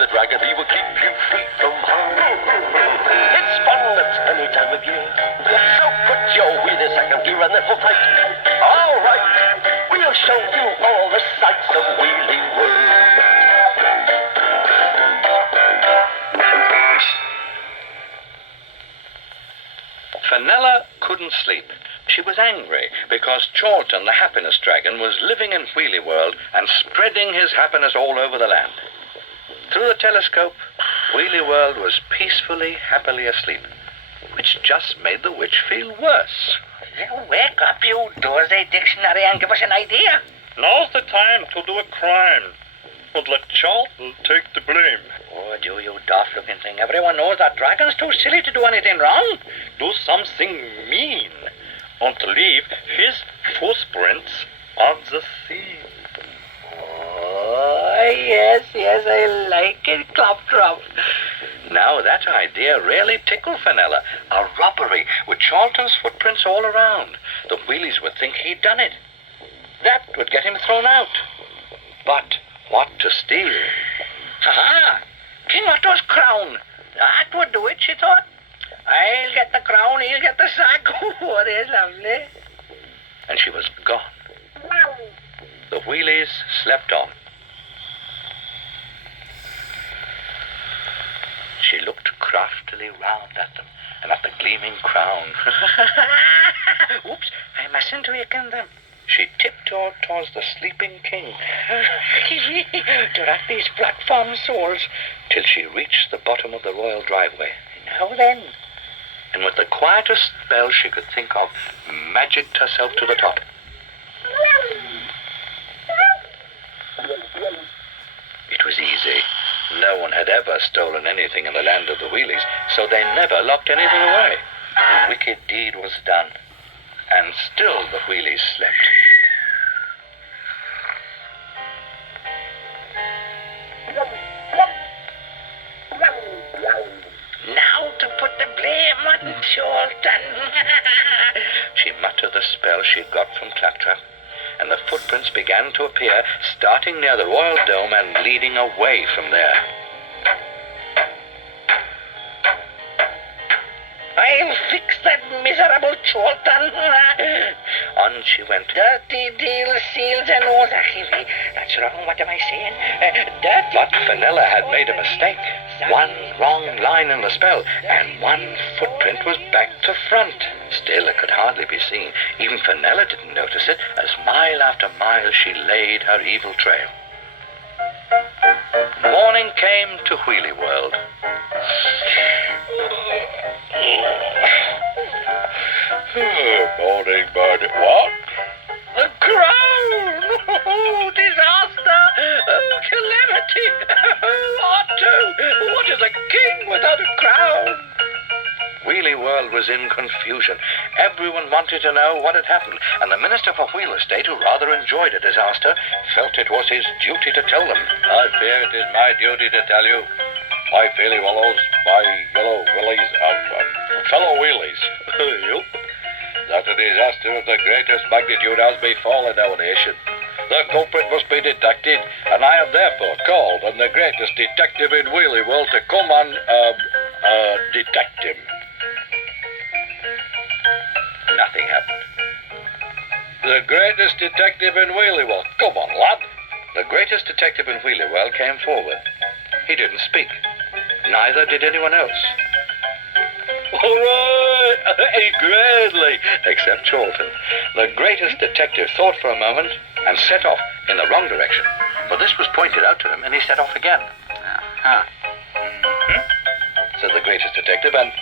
the dragon, he will keep you free from harm. It's fun at any time of year. So put your wheel in second gear and then we'll fight. All right, we'll show you all the sights of Wheelie World. Fenella couldn't sleep. She was angry because Chorlton, the happiness dragon, was living in Wheelie World and spreading his happiness all over the land. Through the telescope, Wheelie World was peacefully, happily asleep, which just made the witch feel worse. Wake up, you Dorsey Dictionary, and give us an idea. Now's the time to do a crime. But let Charlton take the blame. Oh, do you daft-looking thing. Everyone knows that dragon's too silly to do anything wrong. Do something mean. And leave his footprints on the sea. Oh, yes, I like it, Claptrap. Now that idea really tickled Fenella. A robbery with Charlton's footprints all around. The Wheelies would think he'd done it. That would get him thrown out. But what to steal? Ha-ha! King Otto's crown. That would do it, she thought. I'll get the crown, he'll get the sack. Oh, it is lovely. And she was gone. The Wheelies slept on. She looked craftily round at them and at the gleaming crown. Oops, I mustn't waken them. She tiptoed towards the sleeping king. Drat these platform souls. Till she reached the bottom of the royal driveway. Now then. And with the quietest spell she could think of, magicked herself to the top. It was easy. No one had ever stolen anything in the land of the Wheelies, so they never locked anything away. The wicked deed was done, and still the Wheelies slept. Now to put the blame on Chorlton. She muttered the spell she'd got from Claptrap, and the footprints began to appear, starting near the royal dome and leading away from there. I'll fix that miserable Chorlton. On she went. Dirty deal, seals and oaths. That's wrong, what am I saying? Dirty. But Fenella had made a mistake. One wrong line in the spell, and one footprint was back to front. Still, it could hardly be seen. Even Fenella didn't notice it, as mile after mile she laid her evil trail. Morning came to Wheelie World. Morning, Birdie. What? The crown! Oh, disaster! Oh, calamity! Oh, Otto! What is a king without a crown? Wheelie World was in confusion. Everyone wanted to know what had happened, and the Minister for Wheel Estate, who rather enjoyed a disaster, felt it was his duty to tell them. I fear it is my duty to tell you, my Feely Willows, my yellow willies, fellow wheelies, that a disaster of the greatest magnitude has befallen our nation. The culprit must be detected, and I have therefore called on the greatest detective in Wheelie World to come and, detect him. Nothing happened. The greatest detective in Wheelie World. Come on, lad. The greatest detective in Wheelie World came forward. He didn't speak. Neither did anyone else. All right, greatly. Except Chorlton. The greatest detective thought for a moment and set off in the wrong direction. For this was pointed out to him, and he set off again. Uh-huh. Said the greatest detective, and...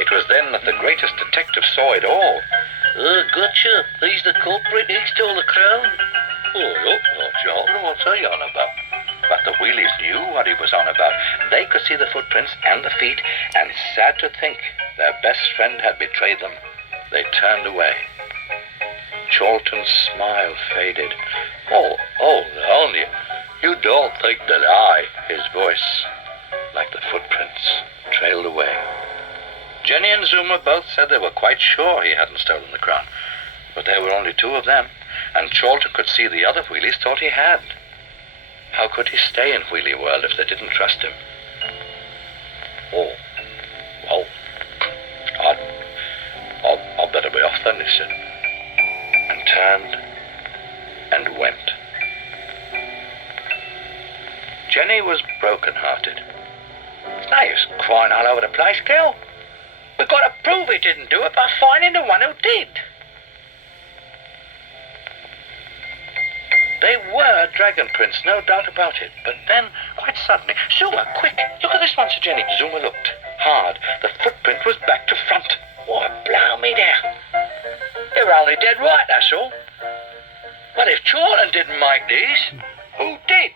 It was then that the greatest detective saw it all. Oh, gotcha. He's the culprit. He stole the crown. Oh, Charlton, what's he on about? But the Wheelies knew what he was on about. They could see the footprints and the feet, and sad to think their best friend had betrayed them. They turned away. Chorlton's smile faded. Oh, only you don't think that I, his voice, like the footprints, trailed away. Jenny and Zuma both said they were quite sure he hadn't stolen the crown. But there were only two of them, and Chorlton could see the other Wheelies thought he had. How could he stay in Wheelie World if they didn't trust him? Oh, well, I'd better be off then, he said. And turned and went. Jenny was broken-hearted. It's no use crying all over the place, girl. We've got to prove he didn't do it by finding the one who did. They were Dragon Prince, no doubt about it. But then, quite suddenly, Zuma, quick, look at this one, said Jenny. Zuma looked hard. The footprint was back to front. Why, blow me down. They were only dead right, that's all. But if Chorlton didn't make these, who did?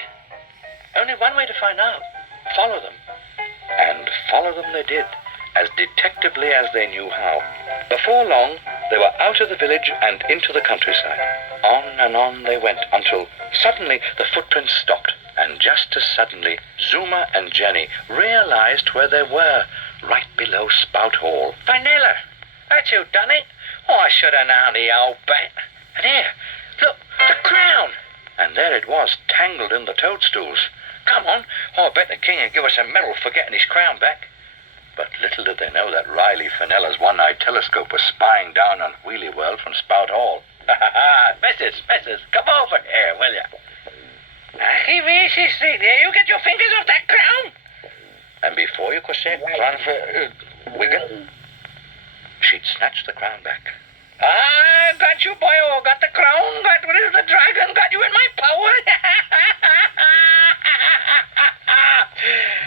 Only one way to find out. Follow them. And follow them they did, as detectively as they knew how. Before long, they were out of the village and into the countryside. On and on they went until suddenly the footprints stopped. And just as suddenly, Zuma and Jenny realized where they were, right below Spout Hall. Vanilla, that's who done it. Oh, I should have known the old bat. And here, look, the crown. And there it was, tangled in the toadstools. Come on, I bet the king would give us a medal for getting his crown back. But little did they know that Riley Fenella's one-eyed telescope was spying down on Wheelie World from Spout Hall. Missus, come over here, will you? Give me, sister, there you get your fingers off that crown. And before you could say crown for Wigan, she'd snatched the crown back. I got you, boy. Oh, got the crown, got rid of the dragon, got you in my power.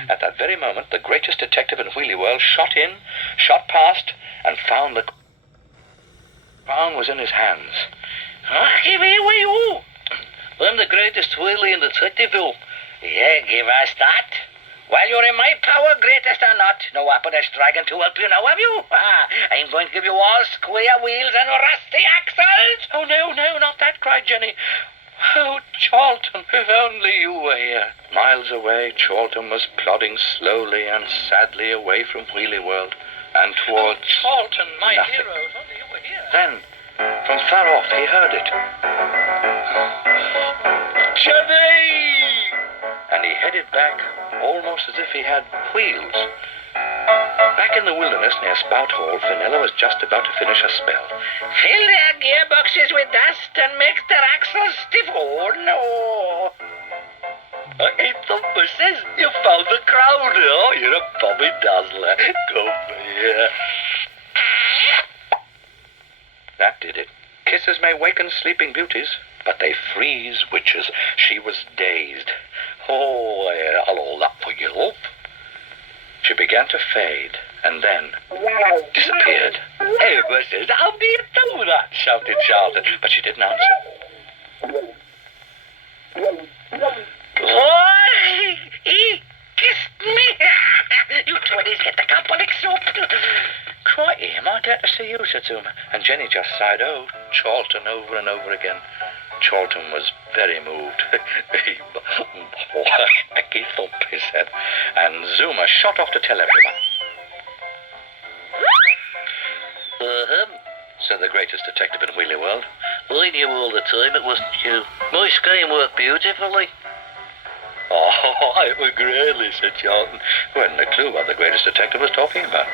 At that very moment, the greatest detective in Wheelie World shot in, shot past, and found the crown was in his hands. Give me away, you. I'm the greatest wheelie in the detective-ville. Yeah, give us that. While you're in my power, greatest or not, no happiness dragon to help you now, have you? I'm going to give you all square wheels and rusty axles. Oh, no, not that, cried Jenny. Oh, Chorlton, if only you were here. Miles away, Chorlton was plodding slowly and sadly away from Wheelie World and towards Chorlton, my nothing. hero, if only you were here. Then, from far off, he heard it. Jenny! And he headed back, almost as if he had wheels. Back in the wilderness near Spout Hall, Fenella was just about to finish a spell. Fill their gearboxes with dust and make their axles stiff. Oh, no. It's the missus. You found the crown. Oh, you're a Bobby Dazzler. Come here. That did it. Kisses may waken sleeping beauties, but they freeze witches. She was dazed. Oh, I'll all that for you, love. She began to fade, and then disappeared. Hey, missus, how do you do that? Shouted Charlotte, but she didn't answer. Oh, he kissed me. You twinnies get the company soup. Crikey, am I glad to see you, said Zuma. And Jenny just sighed, oh, Chorlton, over and over again. Chorlton was very moved. Becky Thump, he said. And Zuma shot off to tell everyone. Said the greatest detective in Wheelie World. I knew all the time it wasn't you. My scheme worked beautifully. Oh, it was greatly, said Chorlton, who hadn't a clue what the greatest detective was talking about.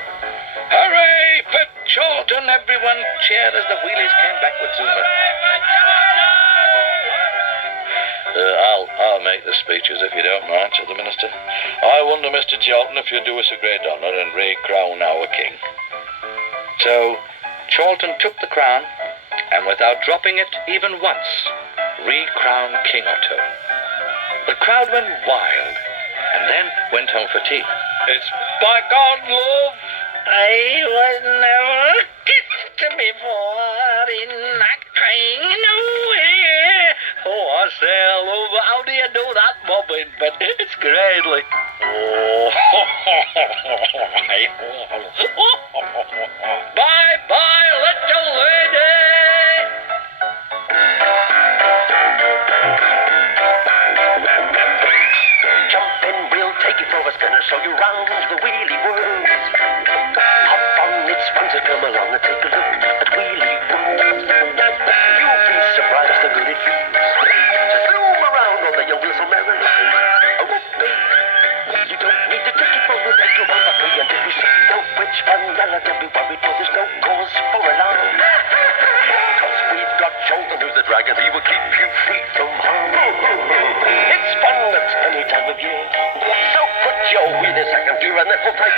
Hooray for Chorlton! Everyone cheered as the wheelies came back with Zuma. I'll make the speeches if you don't mind, said the minister. I wonder, Mr. Chorlton, if you'd do us a great honour and re-crown our king. So, Chorlton took the crown, and without dropping it even once, re-crowned King Otto. The crowd went wild, and then went home for tea. It's by God, love. I was never kissed before in that kind of way. Oh, I say, love, how do you do that, Bobbin? But it's great, like. Oh, bye, little lady. Jump in, we'll take you for a spin and show you round the wheelie world. Hop dragon, he will keep you free from harm. It's fun at any time of year. So put your wheelies second gear and then hold tight.